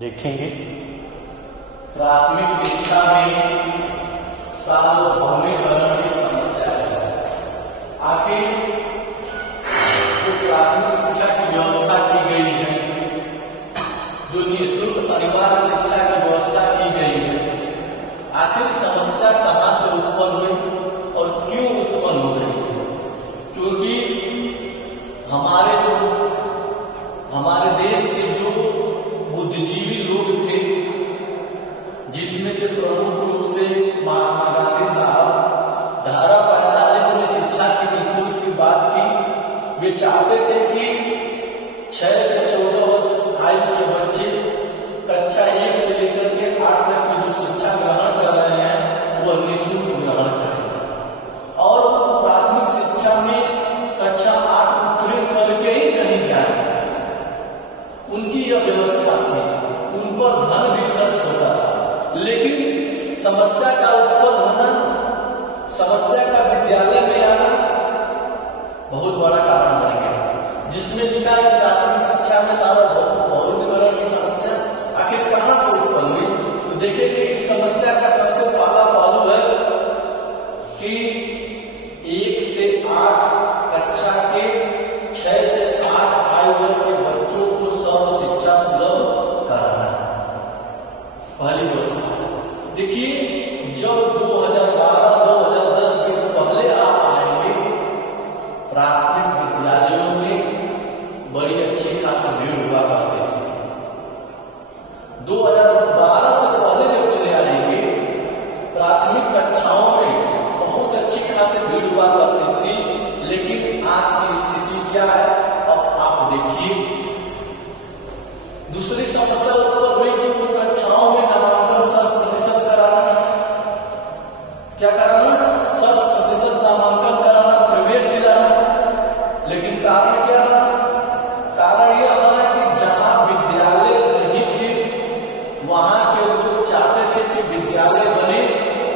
देखेंगे। प्राथमिक शिक्षा में सार्वभौमिकरण की समस्या है। आखिर जो प्राथमिक शिक्षा की व्यवस्था की गई है, जो निःशुल्क अनिवार्य शिक्षा की व्यवस्था की गई है, आखिर समस्या कहाँ से उत्पन्न हुई और क्यों उत्पन्न हो रही है? क्योंकि हमारे देश के जो बुद्धिजीवी लोग थे, जिसमें से प्रमुख रूप से महात्मा गांधी साहब धारा 45 में शिक्षा की निःशुल्क की बात की। वे चाहते थे कि 6 से 14 वर्ष आयु के बच्चे कक्षा 1 से लेकर के 8 तक की जो शिक्षा ग्रहण कर रहे हैं वह निःशुल्क ग्रहण करें और प्राथमिक शिक्षा में कक्षा 8 उत्तीर्ण करके ही कहीं जाए। उनकी यह व्यवस्था थी, उन पर धन भी खर्च होता था, लेकिन समस्या का उत्पन्न होना, समस्या का विद्यालय में आना बहुत बड़ा कारण बन गया, जिसमें लिखा है प्राथमिक शिक्षा में सार्वभौमिकरण की समस्या आखिर कहां से उत्पन्न हुई। तो देखेंगे इस समस्या का सबसे पहला पहलू है कि 1 से 8 कक्षा के 6 से 8 आयु वर्ग के बच्चों को सर्व शिक्षा सुलभ कराना। पहली व्यवस्था देखिए, जब 2012-2010 के पहले आप आएंगे, प्राथमिक विद्यालयों में बड़ी अच्छी खासी भीड़ हुआ करती थी। 2012 से पहले जब चले आएंगे, प्राथमिक कक्षाओं में बहुत अच्छी खासी भीड़ हुआ करती थी, लेकिन आज की स्थिति क्या है अब आप देखिए। दूसरी समस्या उत्पन्न हुई कि उन कक्षाओं में नामांकन 100% कराना। क्या कराना? 100% नामांकन कराना, प्रवेश दिलाना। लेकिन कारण क्या बना? कारण यह बना कि जहां विद्यालय नहीं थे, वहां के लोग चाहते थे कि विद्यालय बने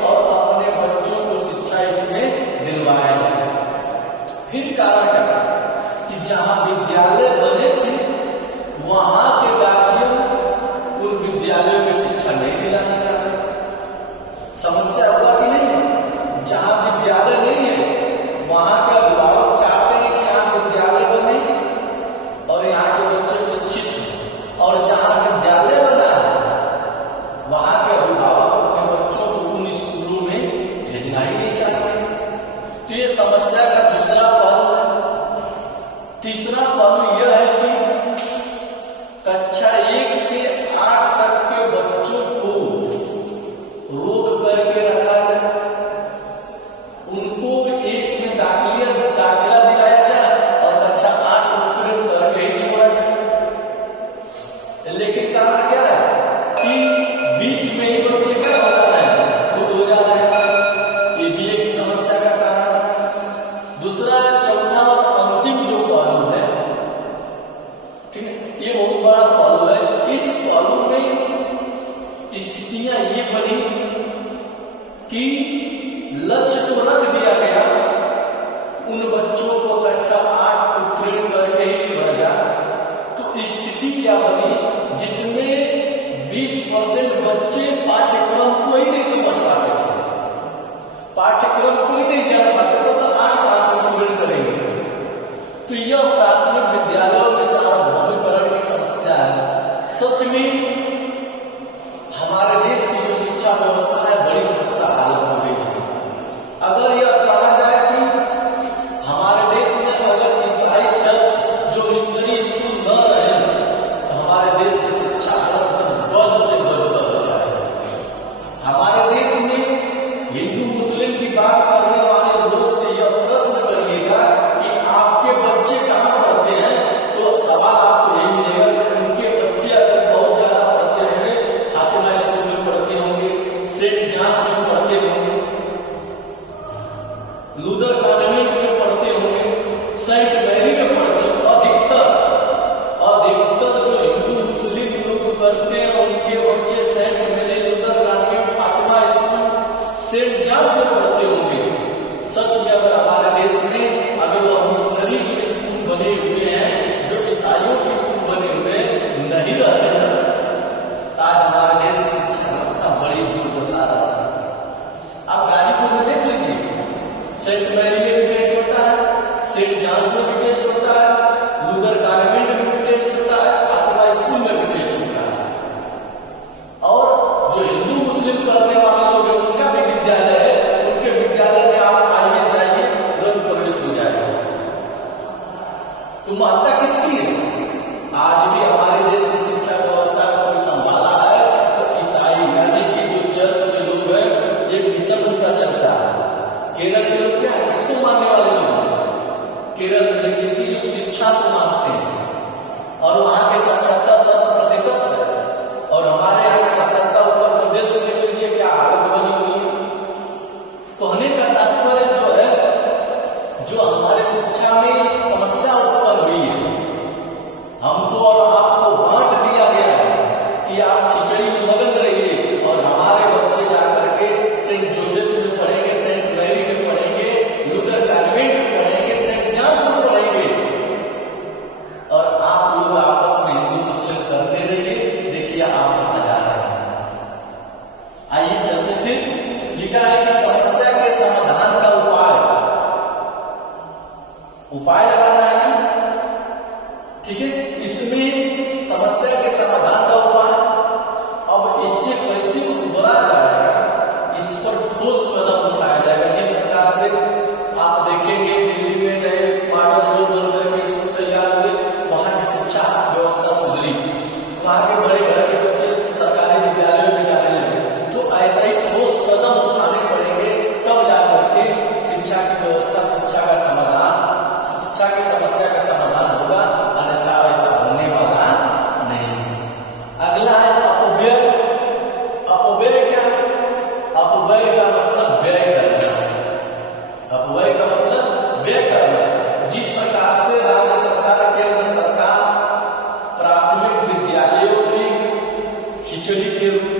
और अपने बच्चों को शिक्षा इसमें दिलवाया जाए। फिर कारण क्या कि जहां विद्यालय बने थे, वहां के गार्जियन उन विद्यालयों में शिक्षा नहीं दिलाना चाहते थे। समस्या हुआ कि नहीं? जहां विद्यालय नहीं है, वहां के अभिभावक चाहते हैं कि यहाँ विद्यालय बने और यहाँ के बच्चे शिक्षित हों, और जहां विद्यालय बना है, वहां के अभिभावक अपने बच्चों को उन स्कूलों में भेजना ही नहीं चाहते। तो ये समस्या का दूसरा पहलू है। तीसरा पहलू यह है कि कक्षा 1 से 8 तक के बच्चों को रोक करके रखा जाए, उनको 1 में दाखिला दिलाया जाए और कक्षा 8 उत्तीर्ण करके ही छोड़ा जाए। लेकिन कारण क्या है कि बीच में ही बच्चे क्या हो जा रहे हैं, खुद हो जा रहे हैं। ये भी एक समस्या का कारण है। दूसरा, चौथा और अंतिम जो पहलू है, ठीक है, ये बहुत बड़ा पहलू है। इस पहलू में स्थितियां ये बनी कि लक्ष्य तो रख दिया गया, उन बच्चों को कक्षा 8 उत्तीर्ण करके ही छोड़ा जाए। तो स्थिति क्या बनी, जिसमें 20% बच्चे पाठ्यक्रम को ही नहीं समझ पाते थे, पाठ्यक्रम को ही नहीं जान पाते थे, तो 8 कहां से उत्तीर्ण करेंगे। तो यह प्राथमिक विद्यालयों में सार्वभौमिकरण की समस्या है। सच में हमारे देश की जो शिक्षा व्यवस्था है बड़ी खस्ता हालत हो गई है। अगर यह कहा जाए कि हमारे देश में अगर ईसाई चर्च जो मिशनरी स्कूल न रहे, तो हमारे देश की शिक्षा हालत में बद से बदतर हो जाएगा। हमारे देश में हिंदू मुस्लिम की बात करने वाले लोग से यह प्रश्न करिएगा कि आपके बच्चे कहाँ पढ़ते हैं, तो सवाल आपको यही मिलेगा कि उनके बच्चे अगर बहुत ज्यादा पढ़ते होंगे, फातिमा स्कूल में पढ़ते होंगे, सेंट आप खिचड़ी में मगन रहिए और हमारे बच्चे जाकर के सेंट जोसेफ में पढ़ेंगे, सेंट मैरी में पढ़ेंगे, लूथर कॉन्वेंट में पढ़ेंगे, सेंट जॉन्स में पढ़ेंगे, और आप लोग आपस में हिंदू मुस्लिम करते रहिए। देखिए आप कहां जा रहे हैं। आइए चलते फिर। लिखा है कि समस्या के समाधान का उपाय लगाना है ना, ठीक है। इसमें समस्या के समाधान का उपाय, अब इससे कैसे उबरा जाएगा, इस पर ठोस कदम उठाया जाएगा। जिस प्रकार से आप देखेंगे दिल्ली में नए मॉडल रोड बनकर के स्कूल तैयार हुए, वहां की शिक्षा व्यवस्था सुधरी, वहां के बड़े घर के बच्चे सरकारी विद्यालयों में जाने लगे। तो ऐसा ही ठोस कदम उठाने पड़ेंगे, तब जाकर के शिक्षा की व्यवस्था, शिक्षा का समाधान, शिक्षा की समस्या का समाधान होगा, अन्यथा ऐसा होने वाला नहीं। अगला है अपव्यय। अपव्यय क्या है? अपव्यय का मतलब व्यय करना। अपव्यय का मतलब व्यय करना। जिस प्रकार से राज्य सरकार, केंद्र सरकार प्राथमिक विद्यालयों में खिचड़ी के रूप